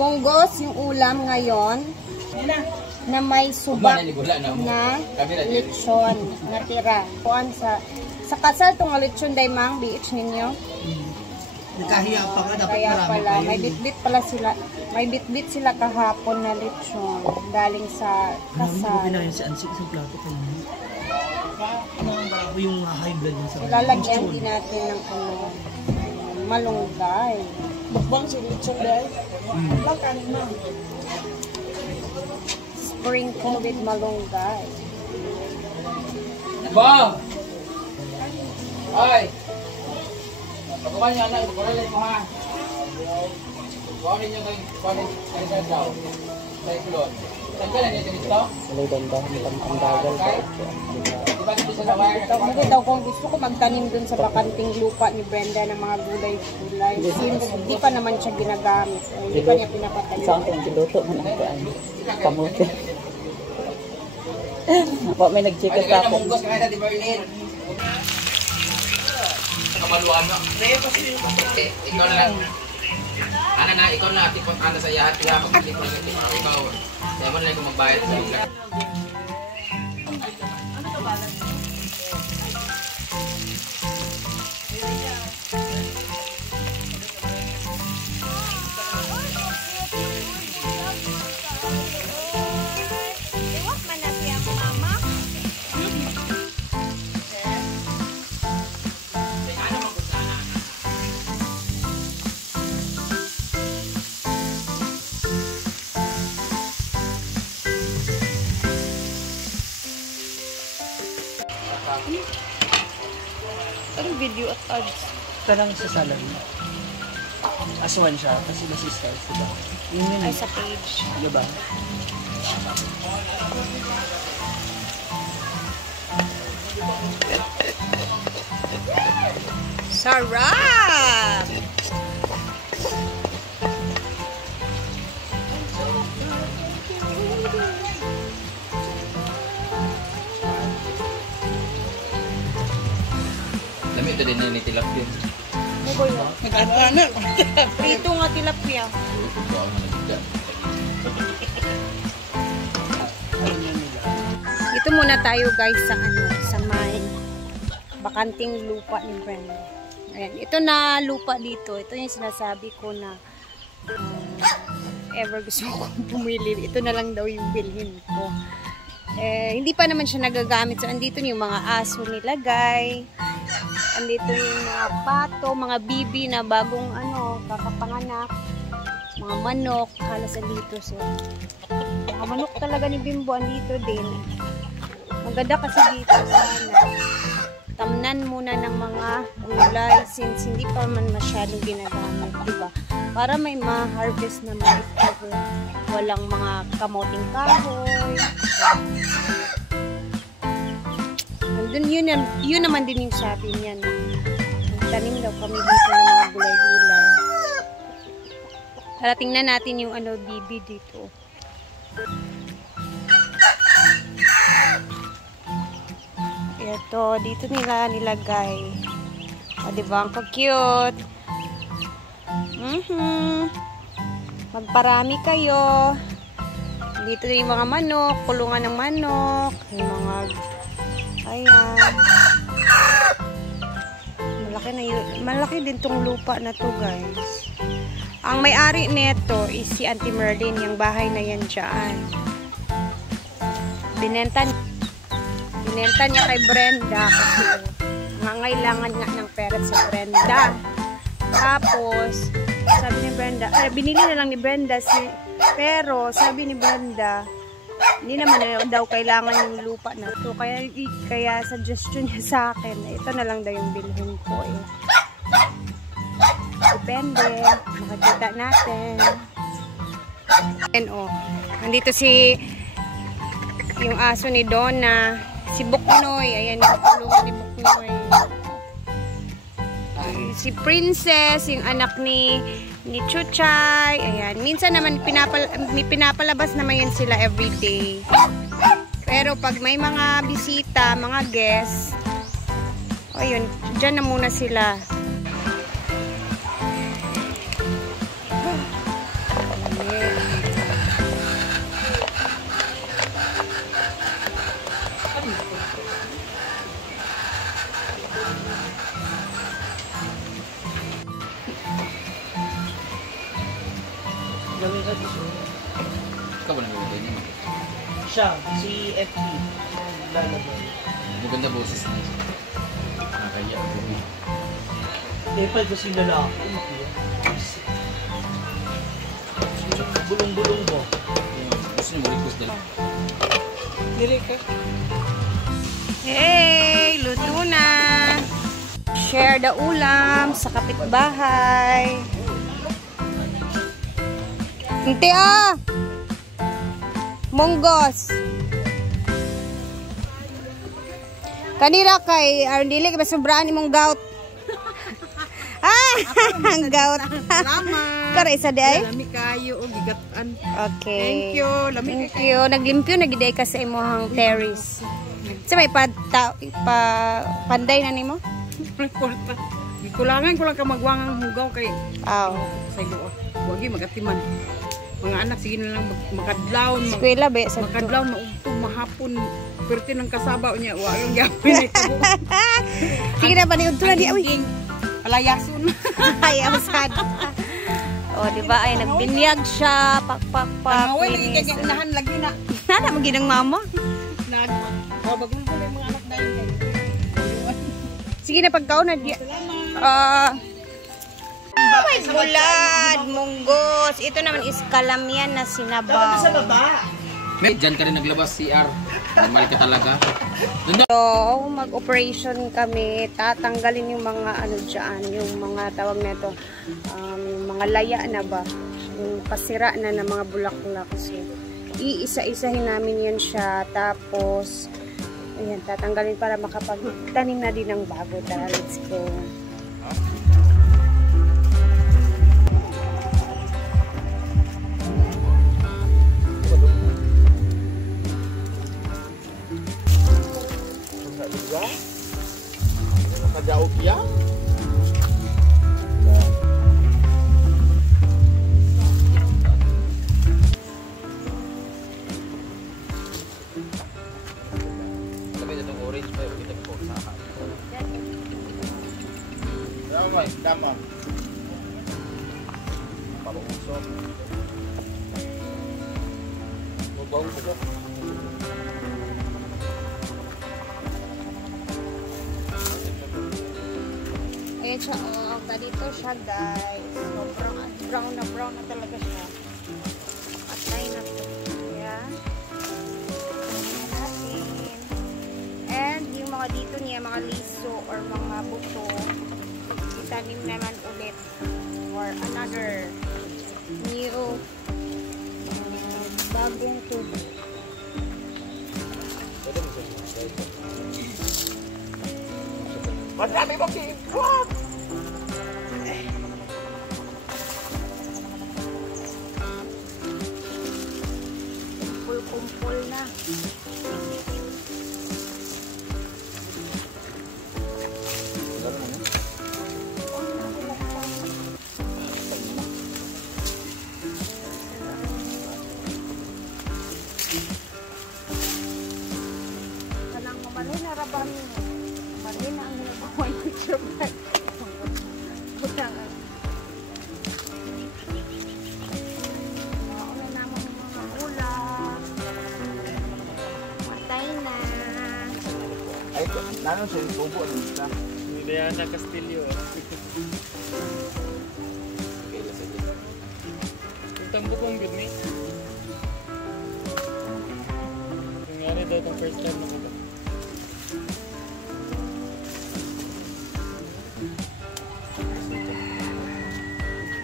Monggos yung ulam ngayon na may subak na lechon na tira. Kuan sa kasal itong lechon day mang BH ninyo. Nagkahiya pa ka, dapat kaya marami pala, kayo. may bitbit pala sila. May bitbit sila kahapon na lechon galing sa kasal. Marami ko si Ansik sa plato kayo. Ako yung high blood mo sa Ilalagyan din natin ng malunggay. Bukbang si lechon day. Bakit na? Sprinkle with malunggay. Ba! Ay! Pagkawan niya na, pagkawan mo ha. Pagkawan niyo kayo daw. Sa ikulon. Saan ka na niyo dito? Wala ganda, ang dagal. Diba dito sa laway? Hindi daw kung gusto ko magtanim dun sa bakanting lupa ni Brenda ng mga gulay-gulay. Since hindi pa naman siya ginagamit. Hindi pa niya pinapatanim. Saan ko yung kiluto mo na ito ay kamuti. Wala may nag-check up ako. Munggos ka na di Berlin. Kamaluan mo. Ikaw na lang. Ana na, ikaw na. Tikot anda sa yahat. Kaya pag-tikot na ikaw. Kaya mo na lang kung magbayad sa lugar. Anong video at ads? Tanang sa salon. Aswan siya, kasi masistyle sila. Yun Ay, sa page. Diba? Sarap! Dami ito din na nitilap yun. Ano ba yun? Nag-ano-ano. Prito nga tilapia. Ito muna tayo guys sa may bakanting lupa ni Brenda. Ayan, ito na lupa dito. Ito yung sinasabi ko na ever gusto kong pumili. Ito na lang daw yung bilhin ko. Hindi pa naman siya nagagamit. So, andito yung mga aso nilagay. Andito yung mga pato, mga bibi na bagong kakapanganak. Mga manok, halos andito. So, mga manok talaga ni Bimbo andito din. Maganda kasi dito sana. Tamnan muna ng mga gulay since hindi pa man masyadong ginagamit, diba? Para may ma-harvest naman if walang mga kamoting kahoy. Andun yun naman din yung sabi niya. Tanim daw kami dito ng mga gulay-gulay. Para tingnan natin yung bibi dito. Ito, dito nila nilagay. O, diba? Ang cute. Magparami kayo. Dito yung mga manok, kulungan ng manok, yung mga, ayan. Malaki din tong lupa na to, guys. Ang may-ari nito is si Auntie Merlin, yung bahay na yan dyan. Binenta niya kay Brenda kasi nangailangan nga ng pera sa Brenda. Tapos, sabi ni Brenda, binili na lang ni Brenda pero sabi ni Brenda, hindi naman daw kailangan yung lupa na to. Kaya suggestion niya sa akin, ito na lang daw yung bilhin ko eh. Depende. Makikita natin. And nandito yung aso ni Donna. Si Buknoy. Ayan yung kulungan ni Buknoy. Si Princess, yung anak ni Chuchay. Ayan. Minsan naman pinapalabas naman yan sila everyday. Pero pag may mga bisita, mga guests, ayun, dyan na muna sila. siya, si FP. Lalabay. Maganda boses niya. Nakakaya. Epal kasi lalaki. Bulong-bulong mo. Gusto niyo request na lang. Diri ka. Hey, luto na. Share the ulam sa kapitbahay. Hindi Monggos. Kanira kay Arndili kay sobraan imong gout. Ang gout. Salamat. Kara isa di ay? Lami kayo o gigatan. Okay. Thank you. Lami Thank you. Naglimpyo na giday ka sa imong terrace. Sa may panday na nimo? Reporta. Kulangan ko lang ka magwangang hugaw kay Aw. sa iyo. Wagi magatiman. Mga anak sige na lang makadlawon, Eskwela be sa makadlawon maugtong mahapon. Perti ng kasabaw niya. Wa yung gawin ni kabo. Sige na paniud to na di awi. Palayason. Ay, amsad. O, di ba? Ay, nagbinyag siya. Pak. Tangaway lagi kay unahan lagi na. Nana, maginang mama. Nag. Oh, bagong ko yung mga anak dahil. Sige na, pagkaon na di. May bulad, munggos. Ito naman is kalamian na sinabaw. Sa baba. May dyan ka rin naglabas CR. Normal ka talaga. So, mag-operation kami. Tatanggalin yung mga ano dyan, yung mga tawag na ito, mga laya na ba? Yung pasira na ng mga bulaklak. So, iisa-isahin namin yan siya. Tapos, ayan, tatanggalin para makapagtanim na din ng bago. Tara, let's go. Nakadaog ya? Sabi na itong orange pa yung kita po sa akin. Damay, dama. Papausok. Magbausok. Ayan siya, ganito siya guys. So, brown na talaga siya. Patay na ito. Ayan. Ayan natin. And yung mga dito niya, mga liso or mga buto, itanim naman ulit for another new bagong tubo. Madami mo kikwat! Kumpul na. Kanang malina raban mo. Malina ang ginagawa ng picture bag. Butang. Mauna naman mga ulam. Matay na. Ay, nanon siya yung tubo. Diana Castillo. Itang bukong good me. Nangyari daw itong first time na ko.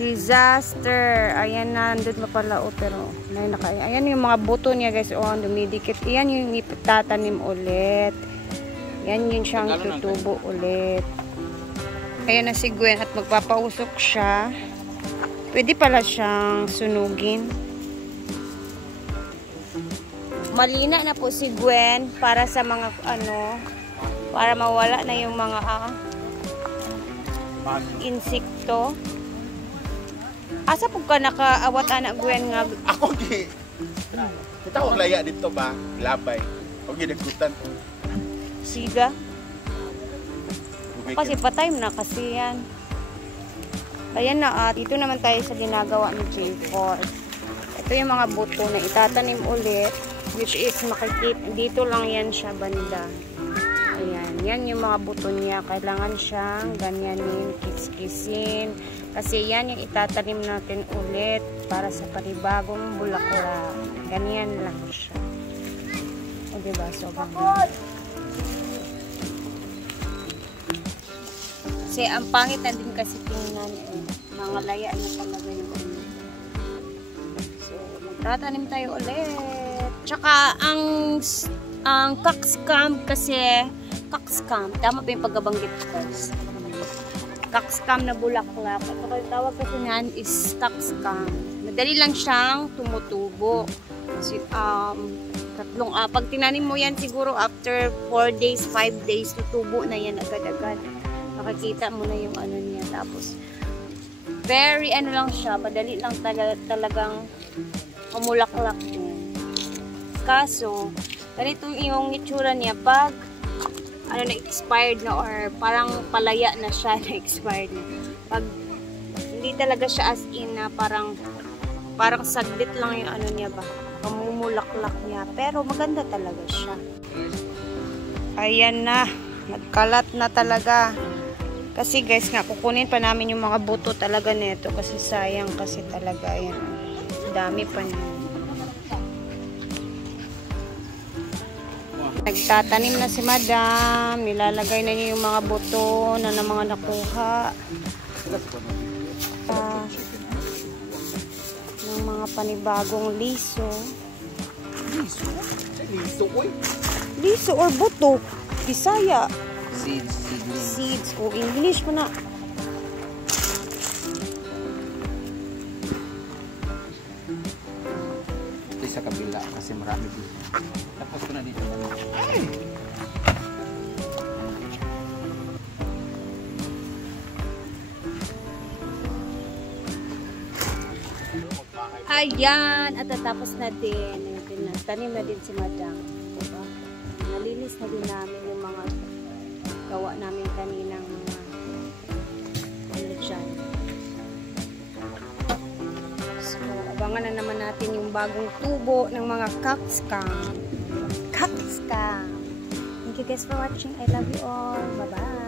Disaster. Ayan na, nandun pa pala o, pero ayan yung mga buto niya guys, o, dumidikit. Ayan yung itatanim ulit. Yan yun siyang tutubo ulit. Ayan na si Gwen at magpapausok siya. Pwede pala siyang sunugin. Malina na po si Gwen para sa mga ano, para mawala na yung mga insekto. Asa po ka nakaawat anak Gwen nga? Ako gi. Kita ko laya dito ba? Labay. O ginagkutan. Siga? Kasi patay na kasi yan. Ayan na, dito naman tayo sa ginagawa ni J4. Ito yung mga buto na itatanim ulit. Which is makikita, dito lang yan siya banda. Ayan, yan yung mga buto niya. Kailangan siyang ganyanin, kis-kisin. Kasi yan yung itatanim natin ulit para sa panibagong bulaklak. Ganyan lang siya. O diba? Sobrang kasi ang pangit na din kasi tingnan. Mga laya na talaga yung so, magtatanim tayo ulit. Tsaka, ang cockscamp kasi, cockscamp, tama ba yung pagkabanggit ko? Cockscamp na bulaklak. At ang tawag kasi niyan is cockscamp. Madali lang siyang tumutubo. Kasi, pag tinanim mo yan siguro after 4 days, 5 days, tutubo na yan agad-agad. Makikita mo na yung ano niya. Tapos, very ano lang siya, madali lang talagang umulaklak din. Kaso, ganito yung itsura niya pag ano na expired na or parang palaya na siya na expired na. Pag hindi talaga siya as in na parang saglit lang yung ano niya ba, pamumulaklak niya. Pero maganda talaga siya. Ayan na, nagkalat na talaga. Kasi guys nga, kukunin pa namin yung mga buto talaga nito kasi sayang kasi talaga yan. Dami pa niya. Nagtatanim na si Madam. Nilalagay na niya yung mga buto na mga nakuha. Ng mga panibagong liso. Liso or buto? Bisaya. Seeds. O English mo na. Ito sa kabila kasi marami dito. Tapos ko na dito. Ayan. At tatapos na din. Tanim na din si Madam. Diba? Nalinis na din namin yung mga gawa namin kaninang mga ano dyan. So, abangan na naman natin yung bagong tubo ng mga cockscamp. Thank you guys for watching. I love you all. Bye-bye.